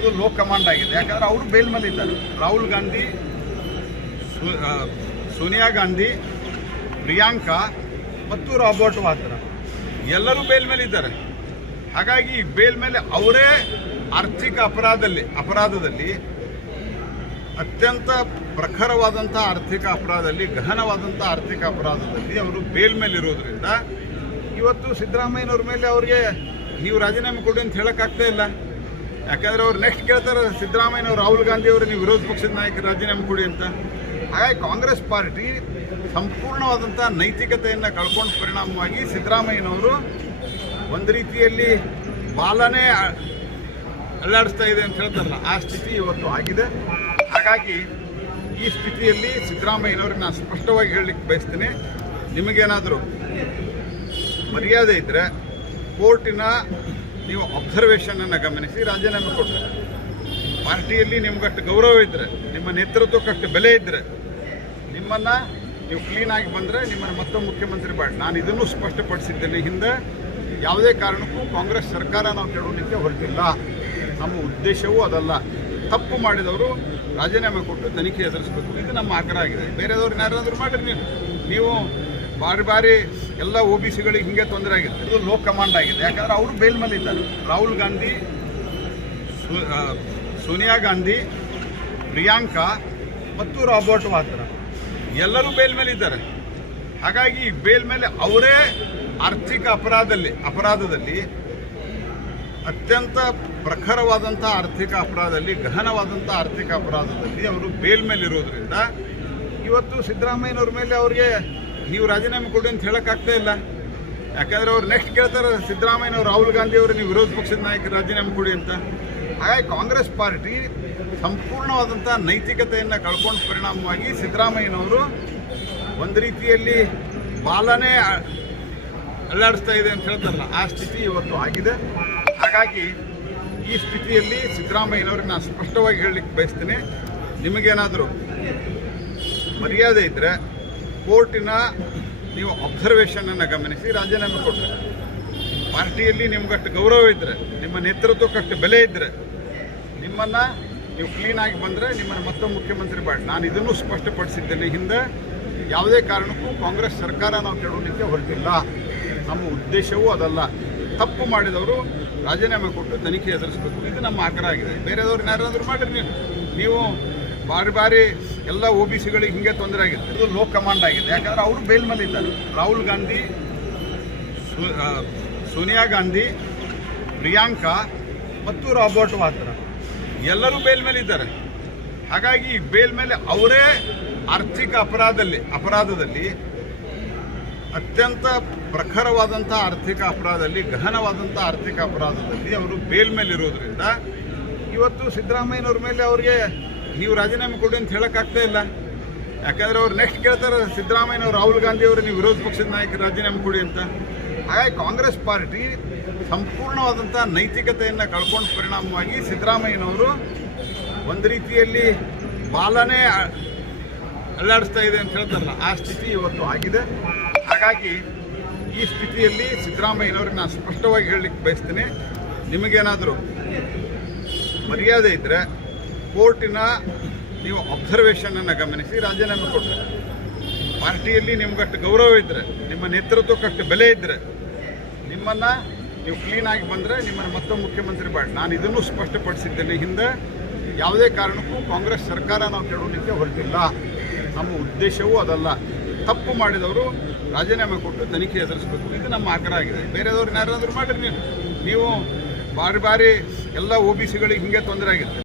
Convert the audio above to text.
ಇದು low command ಆಗಿದೆ. ಯಾಕಂದ್ರೆ ಅವರು ಬೇಲ್ ಮೇಲೆ ಇದ್ದಾರೆ. ರಾಹುಲ್ ಗಾಂಧಿ ಸೋನಿಯಾ ಗಾಂಧಿ, ಪ್ರಿಯಾಂಕಾ ಮತ್ತು ರಾಬರ್ಟ್ ವಾದ್ರಾ. ಎಲ್ಲರೂ ಬೇಲ್ ಮೇಲೆ ಇದ್ದಾರೆ. ಹಾಗಾಗಿ ಬೇಲ್ ಮೇಲೆ ಅವರೇ ಆರ್ಥಿಕ ಅಪರಾಧದಲ್ಲಿ ಅಪರಾಧದಲ್ಲಿ ಅತ್ಯಂತ ಪ್ರಖರವಾದಂಥ ಆರ್ಥಿಕ ಅಪರಾಧದಲ್ಲಿ, ಗಹನವಾದಂಥ ಆರ್ಥಿಕ ಅಪರಾಧದಲ್ಲಿ ಅವರು ಬೇಲ್ ಮೇಲೆ ಇರೋದ್ರಿಂದ ಇವತ್ತು ಸಿದ್ದರಾಮಯ್ಯನವ್ರ ಮೇಲೆ ಅವ್ರಿಗೆ ನೀವು ರಾಜೀನಾಮೆ ಕೊಡಿ ಅಂತ ಹೇಳೋಕ್ಕಾಗ್ತಾ ಇಲ್ಲ. ಯಾಕಂದ್ರೆ ಅವ್ರು ನೆಕ್ಸ್ಟ್ ಕೇಳ್ತಾರೆ, ಸಿದ್ದರಾಮಯ್ಯನವ್ರು, ರಾಹುಲ್ ಗಾಂಧಿ ಅವರು ನೀವು ವಿರೋಧ ಪಕ್ಷದ ನಾಯಕರು, ರಾಜೀನಾಮೆ ಕೊಡಿ ಅಂತ. ಹಾಗಾಗಿ ಕಾಂಗ್ರೆಸ್ ಪಾರ್ಟಿ ಸಂಪೂರ್ಣವಾದಂಥ ನೈತಿಕತೆಯನ್ನು ಕಳ್ಕೊಂಡು ಪರಿಣಾಮವಾಗಿ ಸಿದ್ದರಾಮಯ್ಯನವರು ಒಂದು ರೀತಿಯಲ್ಲಿ ಬಾಲನೇ ಅಲ್ಲಾಡಿಸ್ತಾ ಇದೆ ಅಂತ ಹೇಳ್ತಾರಲ್ಲ, ಆ ಸ್ಥಿತಿ ಇವತ್ತು ಆಗಿದೆ. ಹಾಗಾಗಿ ಈ ಸ್ಥಿತಿಯಲ್ಲಿ ಸಿದ್ದರಾಮಯ್ಯನವ್ರಿಗೆ ನಾನು ಸ್ಪಷ್ಟವಾಗಿ ಹೇಳಲಿಕ್ಕೆ ಬಯಸ್ತೀನಿ. ನಿಮಗೇನಾದರೂ ಮರ್ಯಾದೆ ಇದ್ದರೆ ಕೋರ್ಟಿನ ನೀವು ಅಬ್ಸರ್ವೇಷನನ್ನು ಗಮನಿಸಿ, ರಾಜೀನಾಮೆ ಕೊಡ್ತಾರೆ ಪಾರ್ಟಿಯಲ್ಲಿ ನಿಮ್ಗಷ್ಟು ಗೌರವ ಇದ್ರೆ, ನಿಮ್ಮ ನೇತೃತ್ವಕ್ಕಷ್ಟು ಬೆಲೆ ಇದ್ರೆ, ನಿಮ್ಮನ್ನು ನೀವು ಕ್ಲೀನಾಗಿ ಬಂದರೆ ನಿಮ್ಮನ್ನು ಮತ್ತೊಮ್ಮೆ ಮುಖ್ಯಮಂತ್ರಿ ಮಾಡಿ. ನಾನು ಇದನ್ನು ಸ್ಪಷ್ಟಪಡಿಸಿದ್ದೇನೆ. ಹಿಂದೆ ಯಾವುದೇ ಕಾರಣಕ್ಕೂ ಕಾಂಗ್ರೆಸ್ ಸರ್ಕಾರ ನಾವು ಕೆಡೋಣಕ್ಕೆ ಹೊರಟಿಲ್ಲ. ನಮ್ಮ ಉದ್ದೇಶವೂ ಅದಲ್ಲ. ತಪ್ಪು ಮಾಡಿದವರು ರಾಜೀನಾಮೆ ಕೊಟ್ಟು ತನಿಖೆ ಎದುರಿಸಬೇಕು. ಇದು ನಮ್ಮ ಆಗ್ರಹ ಆಗಿದೆ. ಬೇರೆದವ್ರು ಯಾರಾದರೂ ಮಾಡಿರಿ ನೀವು. ನೀವು ಬಾರಿ ಬಾರಿ ಎಲ್ಲ ಓ ಬಿ ಸಿಗಳಿಗೆ ಹಿಂಗೆ ತೊಂದರೆ ಆಗಿತ್ತು. ಇದು ಲೋ ಕಮಾಂಡ್ ಆಗಿದೆ. ಯಾಕಂದ್ರೆ ಅವರು ಬೇಲ್ ಮೇಲೆ ಇದ್ದಾರೆ. ರಾಹುಲ್ ಗಾಂಧಿ ಸೋನಿಯಾ ಗಾಂಧಿ, ಪ್ರಿಯಾಂಕಾ ಮತ್ತು ರಾಬರ್ಟ್ ವಾದ್ರಾ. ಎಲ್ಲರೂ ಬೇಲ್ ಮೇಲೆ ಇದ್ದಾರೆ. ಹಾಗಾಗಿ ಬೇಲ್ ಮೇಲೆ ಅವರೇ ಆರ್ಥಿಕ ಅಪರಾಧದಲ್ಲಿ ಅಪರಾಧದಲ್ಲಿ ಅತ್ಯಂತ ಪ್ರಖರವಾದಂಥ ಆರ್ಥಿಕ ಅಪರಾಧದಲ್ಲಿ, ಗಹನವಾದಂಥ ಆರ್ಥಿಕ ಅಪರಾಧದಲ್ಲಿ ಅವರು ಬೇಲ್ ಮೇಲೆ ಇರೋದ್ರಿಂದ ಇವತ್ತು ಸಿದ್ದರಾಮಯ್ಯನವ್ರ ಮೇಲೆ ಅವ್ರಿಗೆ ನೀವು ರಾಜೀನಾಮೆ ಕೊಡಿ ಅಂತ ಹೇಳೋಕ್ಕಾಗ್ತಾ ಇಲ್ಲ. ಯಾಕಂದ್ರೆ ಅವ್ರು ನೆಕ್ಸ್ಟ್ ಕೇಳ್ತಾರೆ ಸಿದ್ದರಾಮಯ್ಯನವ್ರು, ರಾಹುಲ್ ಗಾಂಧಿ ಅವರು ನೀವು ವಿರೋಧ ಪಕ್ಷದ ನಾಯಕರು ರಾಜೀನಾಮೆ ಕೊಡಿ ಅಂತ. ಹಾಗಾಗಿ ಕಾಂಗ್ರೆಸ್ ಪಾರ್ಟಿ ಸಂಪೂರ್ಣವಾದಂಥ ನೈತಿಕತೆಯನ್ನು ಕಳ್ಕೊಂಡ ಪರಿಣಾಮವಾಗಿ ಸಿದ್ದರಾಮಯ್ಯನವರು ಒಂದು ರೀತಿಯಲ್ಲಿ ಬಾಲನೇ ಅಲ್ಲಾಡಿಸ್ತಾ ಇದೆ ಅಂತ ಹೇಳ್ತಾರಲ್ಲ, ಆ ಸ್ಥಿತಿ ಇವತ್ತು ಆಗಿದೆ. ಹಾಗಾಗಿ ಈ ಸ್ಥಿತಿಯಲ್ಲಿ ಸಿದ್ದರಾಮಯ್ಯನವ್ರಿಗೆ ನಾನು ಸ್ಪಷ್ಟವಾಗಿ ಹೇಳಲಿಕ್ಕೆ ಬಯಸ್ತೀನಿ. ನಿಮಗೇನಾದರೂ ಮರ್ಯಾದೆ ಇದ್ದರೆ ಕೋರ್ಟಿನ ನೀವು ಅಬ್ಸರ್ವೇಷನನ್ನು ಗಮನಿಸಿ ರಾಜೀನಾಮೆ ಕೊಟ್ಟರೆ ಪಾರ್ಟಿಯಲ್ಲಿ ನಿಮ್ಗಷ್ಟು ಗೌರವ ಇದ್ದರೆ ನಿಮ್ಮ ನೇತೃತ್ವಕ್ಕಷ್ಟು ಬೆಲೆ ಇದ್ದರೆ ನಿಮ್ಮನ್ನು ನೀವು ಕ್ಲೀನಾಗಿ ಬಂದರೆ ನಿಮ್ಮನ್ನು ಮತ್ತೆ ಮುಖ್ಯಮಂತ್ರಿ ಬೇಡ ನಾನು ಇದನ್ನು ಸ್ಪಷ್ಟಪಡಿಸಿದ್ದೇನೆ. ಹಿಂದೆ ಯಾವುದೇ ಕಾರಣಕ್ಕೂ ಕಾಂಗ್ರೆಸ್ ಸರ್ಕಾರ ನಾವು ಕೆಡವಲಿಕ್ಕೆ ಹೊರಟಿಲ್ಲ. ನಮ್ಮ ಉದ್ದೇಶವೂ ಅದಲ್ಲ. ತಪ್ಪು ಮಾಡಿದವರು ರಾಜೀನಾಮೆ ಕೊಟ್ಟು ತನಿಖೆ ಎದುರಿಸಬೇಕು. ಇದು ನಮ್ಮ ಆಗ್ರಹ ಆಗಿದೆ. ಬೇರೆದವ್ರು ಯಾರಾದರೂ ಮಾಡಿರಿ ನೀವು ಬಾರಿ ಬಾರಿ ಎಲ್ಲ ಒ ಬಿ ಸಿಗಳಿಗೆ ಹಿಂಗೆ ತೊಂದರೆ ಆಗಿತ್ತು ಇದು ಲೋ ಕಮಾಂಡ್ ಆಗಿದೆ. ಯಾಕಂದ್ರೆ ಅವರು ಬೇಲ್ ಮೇಲೆ ಇದ್ದಾರೆ. ರಾಹುಲ್ ಗಾಂಧಿ ಸೋನಿಯಾ ಗಾಂಧಿ, ಪ್ರಿಯಾಂಕಾ ಮತ್ತು ರಾಬರ್ಟ್ ವಾದ್ರಾ. ಎಲ್ಲರೂ ಬೇಲ್ ಮೇಲೆ ಇದ್ದಾರೆ. ಹಾಗಾಗಿ ಬೇಲ್ ಮೇಲೆ ಅವರೇ ಆರ್ಥಿಕ ಅಪರಾಧದಲ್ಲಿ ಅಪರಾಧದಲ್ಲಿ ಅತ್ಯಂತ ಪ್ರಖರವಾದಂಥ ಆರ್ಥಿಕ ಅಪರಾಧದಲ್ಲಿ, ಗಹನವಾದಂಥ ಆರ್ಥಿಕ ಅಪರಾಧದಲ್ಲಿ ಅವರು ಬೇಲ್ ಮೇಲೆ ಇರೋದ್ರಿಂದ ಇವತ್ತು ಸಿದ್ದರಾಮಯ್ಯನವ್ರ ಮೇಲೆ ಅವ್ರಿಗೆ ನೀವು ರಾಜೀನಾಮೆ ಕೊಡಿ ಅಂತ ಹೇಳೋಕ್ಕಾಗ್ತಾ ಇಲ್ಲ. ಯಾಕಂದ್ರೆ ಅವ್ರು ನೆಕ್ಸ್ಟ್ ಕೇಳ್ತಾರೆ, ಸಿದ್ದರಾಮಯ್ಯನವ್ರು, ರಾಹುಲ್ ಗಾಂಧಿ ಅವರು, ನೀವು ವಿರೋಧ ಪಕ್ಷದ ನಾಯಕರು ರಾಜೀನಾಮೆ ಕೊಡಿ ಅಂತ. ಹಾಗಾಗಿ ಕಾಂಗ್ರೆಸ್ ಪಾರ್ಟಿ ಸಂಪೂರ್ಣವಾದಂಥ ನೈತಿಕತೆಯನ್ನು ಕಳ್ಕೊಂಡ ಪರಿಣಾಮವಾಗಿ ಸಿದ್ದರಾಮಯ್ಯನವರು ಒಂದು ರೀತಿಯಲ್ಲಿ ಬಾಲನೇ ಅಲ್ಲಾಡಿಸ್ತಾ ಇದೆ ಅಂತ ಹೇಳ್ತಾರಲ್ಲ, ಆ ಸ್ಥಿತಿ ಇವತ್ತು ಆಗಿದೆ. ಹಾಗಾಗಿ ಈ ಸ್ಥಿತಿಯಲ್ಲಿ ಸಿದ್ದರಾಮಯ್ಯನವ್ರಿಗೆ ನಾನು ಸ್ಪಷ್ಟವಾಗಿ ಹೇಳಲಿಕ್ಕೆ ಬಯಸ್ತೀನಿ. ನಿಮಗೇನಾದರೂ ಮರ್ಯಾದೆ ಇದ್ದರೆ ಕೋರ್ಟಿನ ನೀವು ಅಬ್ಸರ್ವೇಷನನ್ನು ಗಮನಿಸಿ, ರಾಜೀನಾಮೆ ಕೊಟ್ಟರೆ ಪಾರ್ಟಿಯಲ್ಲಿ ನಿಮ್ಗಷ್ಟು ಗೌರವ ಇದ್ದರೆ ನಿಮ್ಮ ನೇತೃತ್ವಕ್ಕಷ್ಟು ಬೆಲೆ ಇದ್ದರೆ ನಿಮ್ಮನ್ನು ನೀವು ಕ್ಲೀನಾಗಿ ಬಂದರೆ ನಿಮ್ಮನ್ನು ಮತ್ತೊಮ್ಮೆ ಮುಖ್ಯಮಂತ್ರಿ ಮಾಡಿ. ನಾನು ಇದನ್ನು ಸ್ಪಷ್ಟಪಡಿಸಿದ್ದೇನೆ. ಹಿಂದೆ ಯಾವುದೇ ಕಾರಣಕ್ಕೂ ಕಾಂಗ್ರೆಸ್ ಸರ್ಕಾರ ನಾವು ಕೆಡೋದಕ್ಕೆ ಹೊರಟಿಲ್ಲ. ನಮ್ಮ ಉದ್ದೇಶವೂ ಅದಲ್ಲ. ತಪ್ಪು ಮಾಡಿದವರು ರಾಜೀನಾಮೆ ಕೊಟ್ಟು ತನಿಖೆ ಎದುರಿಸಬೇಕು. ಇದು ನಮ್ಮ ಆಗ್ರಹ ಆಗಿದೆ. ಬೇರೆದವ್ರು ಯಾರಾದರೂ ಮಾಡಿರಿ ನೀವು. ಬಾರಿ ಬಾರಿ ಎಲ್ಲ ಒ ಬಿ ಸಿಗಳಿಗೆ ಹಿಂಗೆ ತೊಂದರೆ ಆಗಿದೆ.